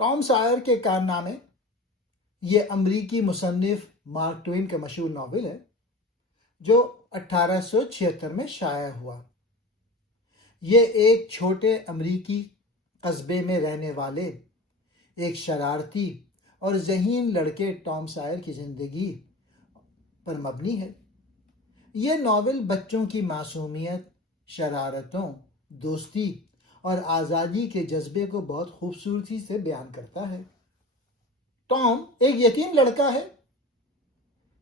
Tom سائر کے کارنامے یہ امریکی مصنف مارک ٹوین کا مشہور ناول ہے جو 1876 میں شائع ہوا۔ یہ ایک چھوٹے امریکی قصبے میں رہنے والے ایک شرارتی اور ذہین لڑکے ٹام سائر کی زندگی پر مبنی ہے۔ یہ ناول بچوں کی معصومیت، شرارتوں، دوستی اور آزادی کے جذبے کو بہت خوبصورتی سے بیان کرتا ہے۔ ٹام ایک یتیم لڑکا ہے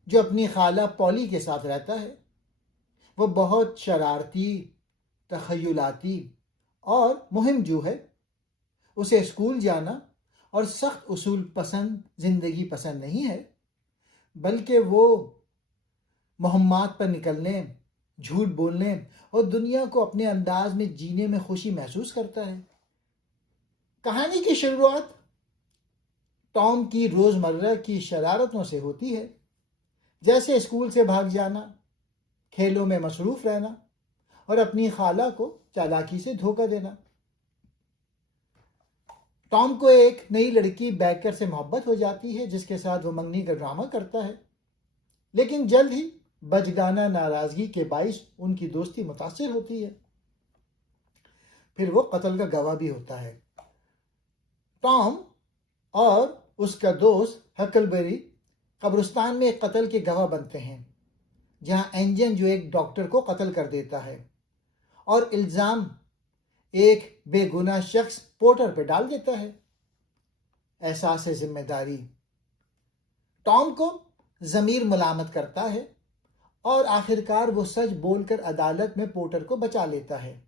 جو اپنی خالہ پولی کے ساتھ رہتا ہے۔ وہ بہت شرارتی، تخیلاتی اور مہم جو ہے۔ اسے اسکول جانا اور سخت اصول پسند زندگی پسند نہیں ہے، بلکہ وہ مہمات پر نکلنے، جھوٹ بولنے اور دنیا کو اپنے انداز میں جینے میں خوشی محسوس کرتا ہے۔ کہانی کی شروعات ٹام کی روزمرہ کی شرارتوں سے ہوتی ہے، جیسے اسکول سے بھاگ جانا، کھیلوں میں مصروف رہنا اور اپنی خالہ کو چالاکی سے دھوکہ دینا۔ ٹام کو ایک نئی لڑکی بیکر سے محبت ہو جاتی ہے جس کے ساتھ وہ منگنی کا ڈرامہ کرتا ہے، لیکن جلد ہی بچگانہ ناراضگی کے باعث ان کی دوستی متاثر ہوتی ہے۔ پھر وہ قتل کا گواہ بھی ہوتا ہے۔ ٹام اور اس کا دوست ہکلبری قبرستان میں ایک قتل کے گواہ بنتے ہیں، جہاں انجن جو ایک ڈاکٹر کو قتل کر دیتا ہے اور الزام ایک بے گناہ شخص پورٹر پہ ڈال دیتا ہے۔ احساس ذمہ داری ٹام کو ضمیر ملامت کرتا ہے اور آخرکار وہ سچ بول کر عدالت میں پورٹر کو بچا لیتا ہے،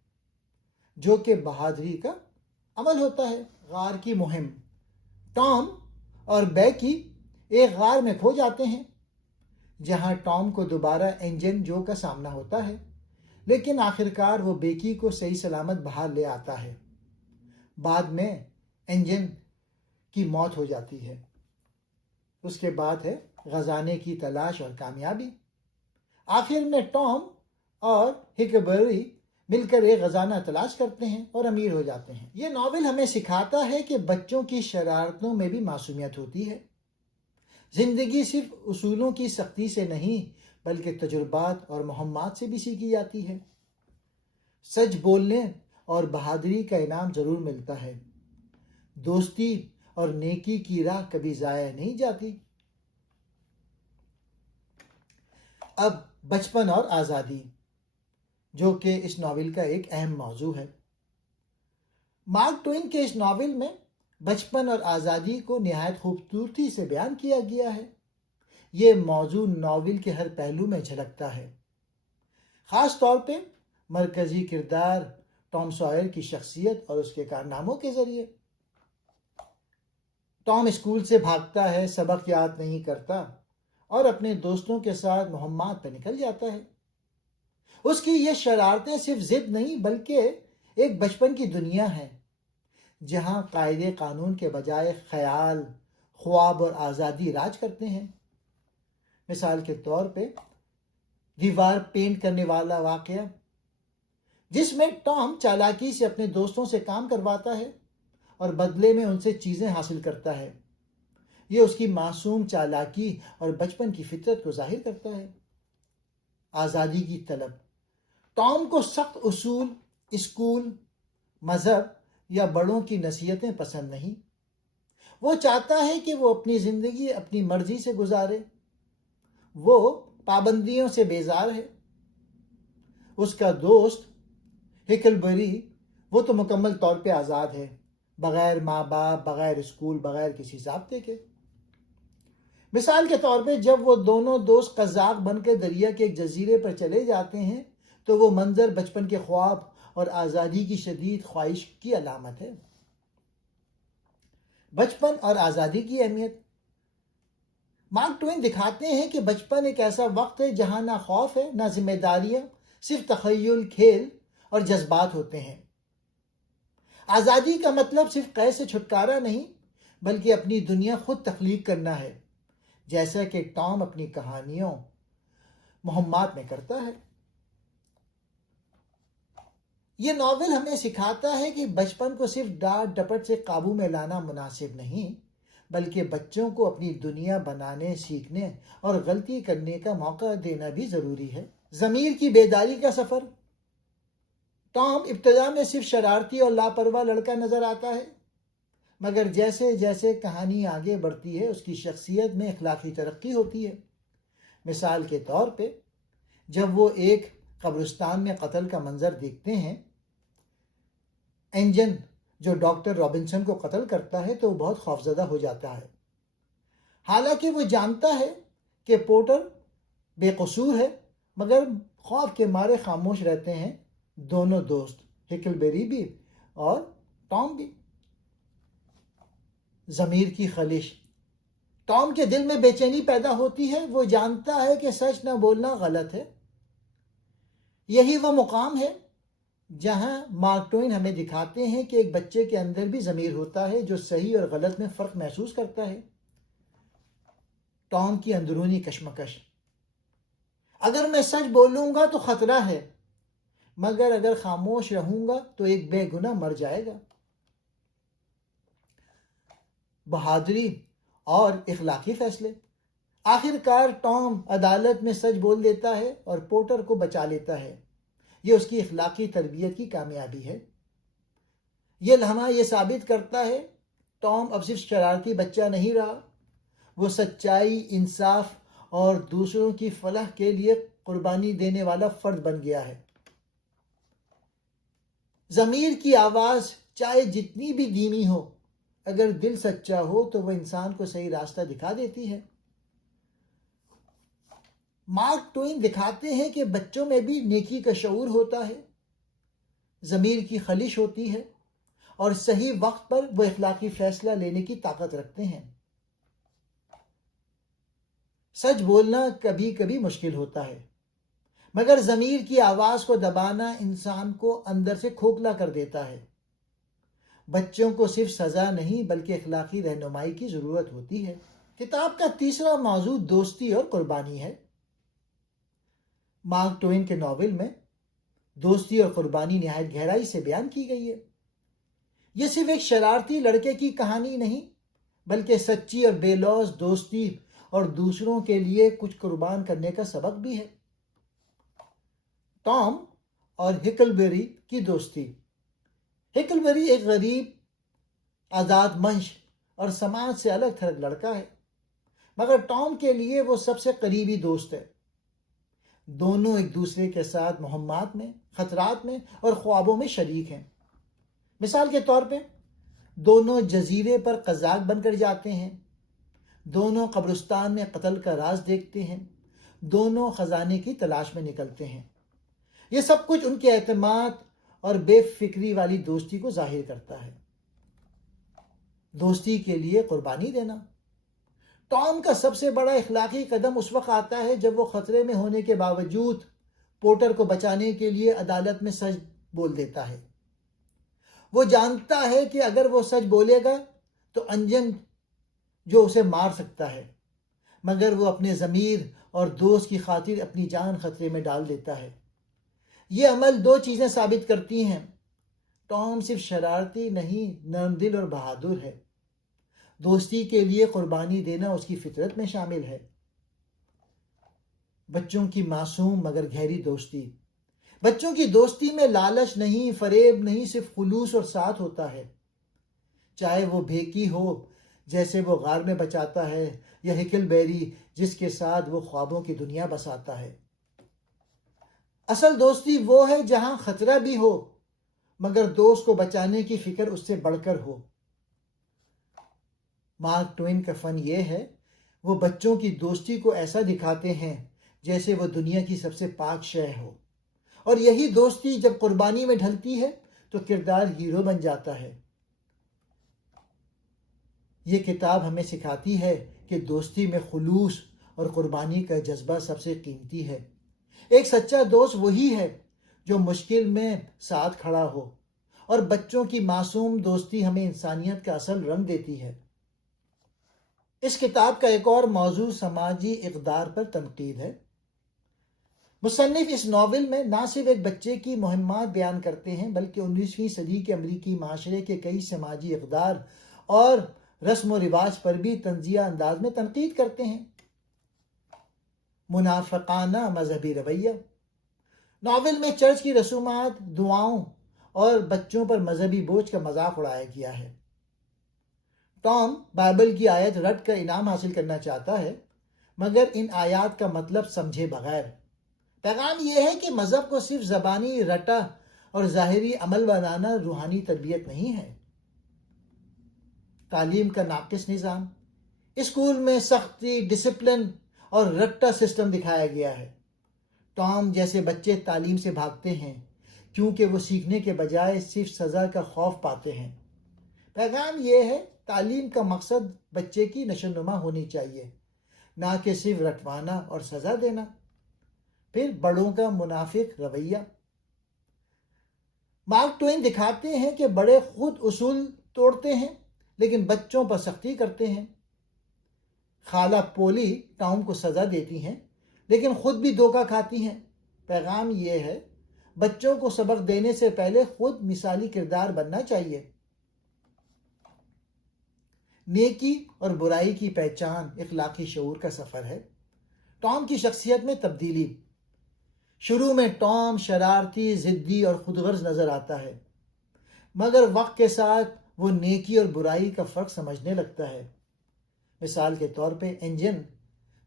جو کہ بہادری کا عمل ہوتا ہے۔ غار کی مہم ٹام اور بیکی ایک غار میں کھو جاتے ہیں، جہاں ٹام کو دوبارہ انجن جو کا سامنا ہوتا ہے، لیکن آخرکار وہ بیکی کو صحیح سلامت باہر لے آتا ہے۔ بعد میں انجن کی موت ہو جاتی ہے۔ اس کے بعد ہے خزانے کی تلاش اور کامیابی۔ آخر میں ٹام اور ہکلبری مل کر ایک خزانہ تلاش کرتے ہیں اور امیر ہو جاتے ہیں۔ یہ ناول ہمیں سکھاتا ہے کہ بچوں کی شرارتوں میں بھی معصومیت ہوتی ہے۔ زندگی صرف اصولوں کی سختی سے نہیں بلکہ تجربات اور مہمات سے بھی سیکھی جاتی ہے۔ سچ بولنے اور بہادری کا انعام ضرور ملتا ہے۔ دوستی اور نیکی کی راہ کبھی ضائع نہیں جاتی۔ اب بچپن اور آزادی، جو کہ اس ناول کا ایک اہم موضوع ہے۔ مارک ٹوین کے اس ناول میں بچپن اور آزادی کو نہایت خوبصورتی سے بیان کیا گیا ہے۔ یہ موضوع ناول کے ہر پہلو میں جھلکتا ہے، خاص طور پہ مرکزی کردار ٹام سوئر کی شخصیت اور اس کے کارناموں کے ذریعے۔ ٹام اسکول سے بھاگتا ہے، سبق یاد نہیں کرتا اور اپنے دوستوں کے ساتھ مہمات پہ نکل جاتا ہے۔ اس کی یہ شرارتیں صرف ضد نہیں بلکہ ایک بچپن کی دنیا ہے، جہاں قاعدے قانون کے بجائے خیال، خواب اور آزادی راج کرتے ہیں۔ مثال کے طور پہ دیوار پینٹ کرنے والا واقعہ، جس میں ٹام چالاکی سے اپنے دوستوں سے کام کرواتا ہے اور بدلے میں ان سے چیزیں حاصل کرتا ہے۔ یہ اس کی معصوم چالاکی اور بچپن کی فطرت کو ظاہر کرتا ہے۔ آزادی کی طلب ٹام کو سخت اصول، اسکول، مذہب یا بڑوں کی نصیحتیں پسند نہیں۔ وہ چاہتا ہے کہ وہ اپنی زندگی اپنی مرضی سے گزارے۔ وہ پابندیوں سے بیزار ہے۔ اس کا دوست ہکلبری وہ تو مکمل طور پہ آزاد ہے، بغیر ماں باپ، بغیر اسکول، بغیر کسی ضابطے کے۔ مثال کے طور پہ جب وہ دونوں دوست قزاق بن کے دریا کے ایک جزیرے پر چلے جاتے ہیں تو وہ منظر بچپن کے خواب اور آزادی کی شدید خواہش کی علامت ہے۔ بچپن اور آزادی کی اہمیت مارک ٹوین دکھاتے ہیں کہ بچپن ایک ایسا وقت ہے جہاں نہ خوف ہے، نہ ذمہ داریاں، صرف تخیل، کھیل اور جذبات ہوتے ہیں۔ آزادی کا مطلب صرف قید سے چھٹکارا نہیں بلکہ اپنی دنیا خود تخلیق کرنا ہے، جیسا کہ ٹام اپنی کہانیوں، مہمات میں کرتا ہے۔ یہ ناول ہمیں سکھاتا ہے کہ بچپن کو صرف ڈانٹ ڈپٹ سے قابو میں لانا مناسب نہیں، بلکہ بچوں کو اپنی دنیا بنانے، سیکھنے اور غلطی کرنے کا موقع دینا بھی ضروری ہے۔ ضمیر کی بیداری کا سفر۔ ٹام ابتدا میں صرف شرارتی اور لاپرواہ لڑکا نظر آتا ہے، مگر جیسے جیسے کہانی آگے بڑھتی ہے اس کی شخصیت میں اخلاقی ترقی ہوتی ہے۔ مثال کے طور پہ جب وہ ایک قبرستان میں قتل کا منظر دیکھتے ہیں، انجن جو ڈاکٹر رابنسن کو قتل کرتا ہے تو وہ بہت خوفزدہ ہو جاتا ہے، حالانکہ وہ جانتا ہے کہ پورٹر بے قصور ہے، مگر خوف کے مارے خاموش رہتے ہیں دونوں دوست، ہکلبیری بھی اور ٹام بھی۔ ضمیر کی خلش۔ ٹام کے دل میں بے چینی پیدا ہوتی ہے، وہ جانتا ہے کہ سچ نہ بولنا غلط ہے۔ یہی وہ مقام ہے جہاں مارک ٹوین ہمیں دکھاتے ہیں کہ ایک بچے کے اندر بھی ضمیر ہوتا ہے جو صحیح اور غلط میں فرق محسوس کرتا ہے۔ ٹام کی اندرونی کشمکش۔ اگر میں سچ بولوں گا تو خطرہ ہے، مگر اگر خاموش رہوں گا تو ایک بے گناہ مر جائے گا۔ بہادری اور اخلاقی فیصلے۔ آخر کار ٹام عدالت میں سچ بول دیتا ہے اور پورٹر کو بچا لیتا ہے۔ یہ اس کی اخلاقی تربیت کی کامیابی ہے۔ یہ لمحہ یہ ثابت کرتا ہے ٹام اب صرف شرارتی بچہ نہیں رہا، وہ سچائی، انصاف اور دوسروں کی فلاح کے لیے قربانی دینے والا فرد بن گیا ہے۔ ضمیر کی آواز چاہے جتنی بھی دھیمی ہو، اگر دل سچا ہو تو وہ انسان کو صحیح راستہ دکھا دیتی ہے۔ مارک ٹوین دکھاتے ہیں کہ بچوں میں بھی نیکی کا شعور ہوتا ہے، ضمیر کی خلش ہوتی ہے اور صحیح وقت پر وہ اخلاقی فیصلہ لینے کی طاقت رکھتے ہیں۔ سچ بولنا کبھی کبھی مشکل ہوتا ہے، مگر ضمیر کی آواز کو دبانا انسان کو اندر سے کھوکھلا کر دیتا ہے۔ بچوں کو صرف سزا نہیں بلکہ اخلاقی رہنمائی کی ضرورت ہوتی ہے۔ کتاب کا تیسرا موضوع دوستی اور قربانی ہے۔ مارک ٹوین کے ناول میں دوستی اور قربانی نہایت گہرائی سے بیان کی گئی ہے۔ یہ صرف ایک شرارتی لڑکے کی کہانی نہیں، بلکہ سچی اور بے لوث دوستی اور دوسروں کے لیے کچھ قربان کرنے کا سبق بھی ہے۔ ٹام اور ہکلبیری کی دوستی۔ ہکلبیری ایک غریب، آزاد منش اور سماج سے الگ تھلگ لڑکا ہے، مگر ٹام کے لیے وہ سب سے قریبی دوست ہے۔ دونوں ایک دوسرے کے ساتھ مہمات میں، خطرات میں اور خوابوں میں شریک ہیں۔ مثال کے طور پہ دونوں جزیرے پر قزاق بن کر جاتے ہیں، دونوں قبرستان میں قتل کا راز دیکھتے ہیں، دونوں خزانے کی تلاش میں نکلتے ہیں۔ یہ سب کچھ ان کے اعتماد اور بے فکری والی دوستی کو ظاہر کرتا ہے۔ دوستی کے لیے قربانی دینا۔ ٹام کا سب سے بڑا اخلاقی قدم اس وقت آتا ہے جب وہ خطرے میں ہونے کے باوجود پورٹر کو بچانے کے لیے عدالت میں سچ بول دیتا ہے۔ وہ جانتا ہے کہ اگر وہ سچ بولے گا تو انجن جو اسے مار سکتا ہے، مگر وہ اپنے ضمیر اور دوست کی خاطر اپنی جان خطرے میں ڈال دیتا ہے۔ یہ عمل دو چیزیں ثابت کرتی ہیں: ٹام صرف شرارتی نہیں، نرم دل اور بہادر ہے۔ دوستی کے لیے قربانی دینا اس کی فطرت میں شامل ہے۔ بچوں کی معصوم مگر گہری دوستی۔ بچوں کی دوستی میں لالچ نہیں، فریب نہیں، صرف خلوص اور ساتھ ہوتا ہے۔ چاہے وہ بھیکی ہو جیسے وہ غار میں بچاتا ہے، یا ہکلبیری جس کے ساتھ وہ خوابوں کی دنیا بساتا ہے۔ اصل دوستی وہ ہے جہاں خطرہ بھی ہو مگر دوست کو بچانے کی فکر اس سے بڑھ کر ہو۔ مارک ٹوین کا فن یہ ہے، وہ بچوں کی دوستی کو ایسا دکھاتے ہیں جیسے وہ دنیا کی سب سے پاک شے ہو، اور یہی دوستی جب قربانی میں ڈھلتی ہے تو کردار ہیرو بن جاتا ہے۔ یہ کتاب ہمیں سکھاتی ہے کہ دوستی میں خلوص اور قربانی کا جذبہ سب سے قیمتی ہے۔ ایک سچا دوست وہی ہے جو مشکل میں ساتھ کھڑا ہو، اور بچوں کی معصوم دوستی ہمیں انسانیت کا اصل رنگ دیتی ہے۔ اس کتاب کا ایک اور موضوع سماجی اقدار پر تنقید ہے۔ مصنف اس ناول میں نہ صرف ایک بچے کی مہمات بیان کرتے ہیں بلکہ 19ویں صدی کے امریکی معاشرے کے کئی سماجی اقدار اور رسم و رواج پر بھی طنزیہ انداز میں تنقید کرتے ہیں۔ منافقانہ مذہبی رویہ۔ ناول میں چرچ کی رسومات، دعاؤں اور بچوں پر مذہبی بوجھ کا مذاق اڑایا گیا ہے۔ ٹام بائبل کی آیت رٹ کر انعام حاصل کرنا چاہتا ہے، مگر ان آیات کا مطلب سمجھے بغیر۔ پیغام یہ ہے کہ مذہب کو صرف زبانی رٹا اور ظاہری عمل بنانا روحانی تربیت نہیں ہے۔ تعلیم کا ناقص نظام۔ اسکول میں سختی، ڈسپلن اور رٹا سسٹم دکھایا گیا ہے۔ ٹام جیسے بچے تعلیم سے بھاگتے ہیں کیونکہ وہ سیکھنے کے بجائے صرف سزا کا خوف پاتے ہیں۔ پیغام یہ ہے، تعلیم کا مقصد بچے کی نشوونما ہونی چاہیے، نہ کہ صرف رٹوانا اور سزا دینا۔ پھر بڑوں کا منافق رویہ۔ مارک ٹوین دکھاتے ہیں کہ بڑے خود اصول توڑتے ہیں لیکن بچوں پر سختی کرتے ہیں۔ خالہ پولی ٹام کو سزا دیتی ہیں لیکن خود بھی دھوکہ کھاتی ہیں۔ پیغام یہ ہے، بچوں کو سبق دینے سے پہلے خود مثالی کردار بننا چاہیے۔ نیکی اور برائی کی پہچان اخلاقی شعور کا سفر ہے۔ ٹام کی شخصیت میں تبدیلی۔ شروع میں ٹام شرارتی، ضدی اور خود غرض نظر آتا ہے، مگر وقت کے ساتھ وہ نیکی اور برائی کا فرق سمجھنے لگتا ہے۔ مثال کے طور پہ انجن،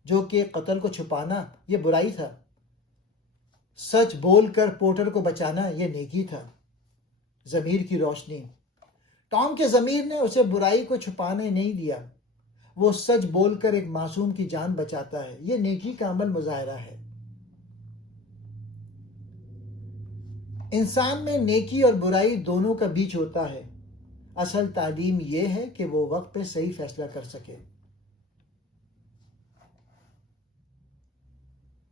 جو کہ قتل کو چھپانا یہ برائی تھا، سچ بول کر پورٹر کو بچانا یہ نیکی تھا۔ ضمیر کی روشنی۔ ٹام کے ضمیر نے اسے برائی کو چھپانے نہیں دیا، وہ سچ بول کر ایک معصوم کی جان بچاتا ہے، یہ نیکی کا عمل مظاہرہ ہے۔ انسان میں نیکی اور برائی دونوں کا بیچ ہوتا ہے۔ اصل تعلیم یہ ہے کہ وہ وقت پہ صحیح فیصلہ کر سکے۔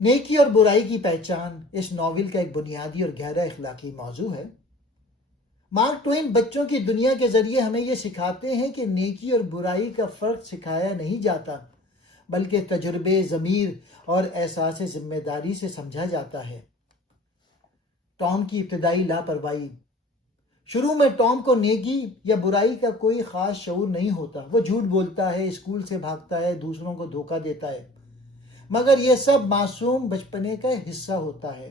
نیکی اور برائی کی پہچان اس ناول کا ایک بنیادی اور گہرا اخلاقی موضوع ہے۔ مارک ٹوین بچوں کی دنیا کے ذریعے ہمیں یہ سکھاتے ہیں کہ نیکی اور برائی کا فرق سکھایا نہیں جاتا، بلکہ تجربے، ضمیر اور احساس ذمہ داری سے سمجھا جاتا ہے۔ ٹام کی ابتدائی لاپرواہی۔ شروع میں ٹام کو نیکی یا برائی کا کوئی خاص شعور نہیں ہوتا، وہ جھوٹ بولتا ہے، اسکول سے بھاگتا ہے، دوسروں کو دھوکہ دیتا ہے، مگر یہ سب معصوم بچپنے کا حصہ ہوتا ہے،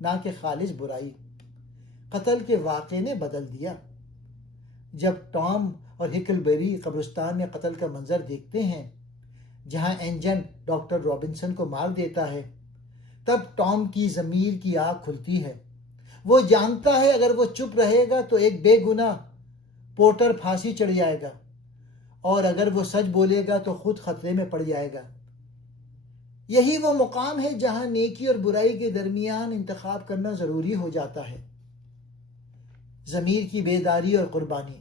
نہ کہ خالص برائی۔ قتل کے واقعے نے بدل دیا۔ جب ٹام اور ہکلبری قبرستان میں قتل کا منظر دیکھتے ہیں جہاں انجن ڈاکٹر رابنسن کو مار دیتا ہے، تب ٹام کی ضمیر کی آنکھ کھلتی ہے۔ وہ جانتا ہے اگر وہ چپ رہے گا تو ایک بے گناہ پورٹر پھانسی چڑھ جائے گا، اور اگر وہ سچ بولے گا تو خود خطرے میں پڑ جائے گا۔ یہی وہ مقام ہے جہاں نیکی اور برائی کے درمیان انتخاب کرنا ضروری ہو جاتا ہے۔ ضمیر کی بیداری اور قربانی۔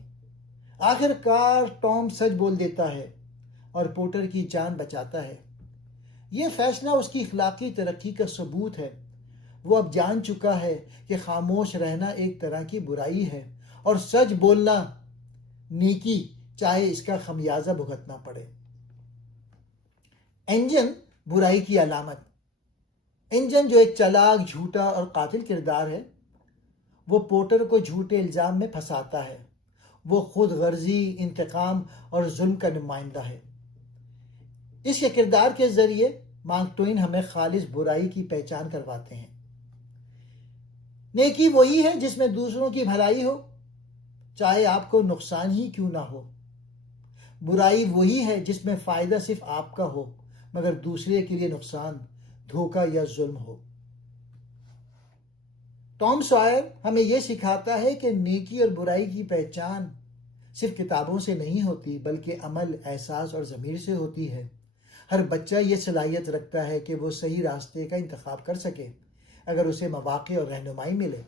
آخر کار ٹام سچ بول دیتا ہے اور پورٹر کی جان بچاتا ہے۔ یہ فیصلہ اس کی اخلاقی ترقی کا ثبوت ہے۔ وہ اب جان چکا ہے کہ خاموش رہنا ایک طرح کی برائی ہے اور سچ بولنا نیکی، چاہے اس کا خمیازہ بھگتنا پڑے۔ انجن برائی کی علامت۔ انجن جو ایک چالاک، جھوٹا اور قاتل کردار ہے، وہ پورٹر کو جھوٹے الزام میں پھنساتا ہے۔ وہ خود غرضی، انتقام اور ظلم کا نمائندہ ہے۔ اس کے کردار کے ذریعے مارک ٹوین ہمیں خالص برائی کی پہچان کرواتے ہیں۔ نیکی وہی ہے جس میں دوسروں کی بھلائی ہو، چاہے آپ کو نقصان ہی کیوں نہ ہو۔ برائی وہی ہے جس میں فائدہ صرف آپ کا ہو مگر دوسرے کے لیے نقصان، دھوکہ یا ظلم ہو۔ ٹام سوئر ہمیں یہ سکھاتا ہے کہ نیکی اور برائی کی پہچان صرف کتابوں سے نہیں ہوتی بلکہ عمل، احساس اور ضمیر سے ہوتی ہے۔ ہر بچہ یہ صلاحیت رکھتا ہے کہ وہ صحیح راستے کا انتخاب کر سکے اگر اسے مواقع اور رہنمائی ملے۔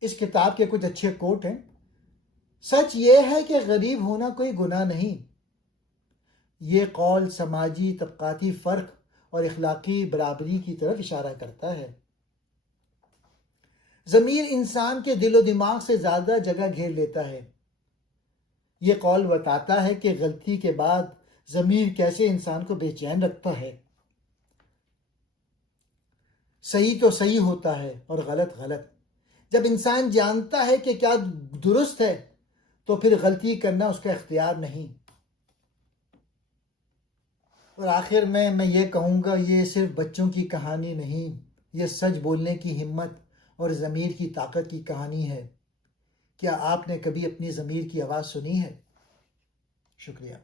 اس کتاب کے کچھ اچھے کوٹ ہیں۔ سچ یہ ہے کہ غریب ہونا کوئی گناہ نہیں۔ یہ قول سماجی طبقاتی فرق اور اخلاقی برابری کی طرف اشارہ کرتا ہے۔ ضمیر انسان کے دل و دماغ سے زیادہ جگہ گھیر لیتا ہے۔ یہ قول بتاتا ہے کہ غلطی کے بعد ضمیر کیسے انسان کو بے چین رکھتا ہے۔ صحیح تو صحیح ہوتا ہے اور غلط غلط. جب انسان جانتا ہے کہ کیا درست ہے تو پھر غلطی کرنا اس کا اختیار نہیں. اور آخر میں یہ کہوں گا، یہ صرف بچوں کی کہانی نہیں، یہ سچ بولنے کی ہمت اور ضمیر کی طاقت کی کہانی ہے. کیا آپ نے کبھی اپنی ضمیر کی آواز سنی ہے؟ شکریہ.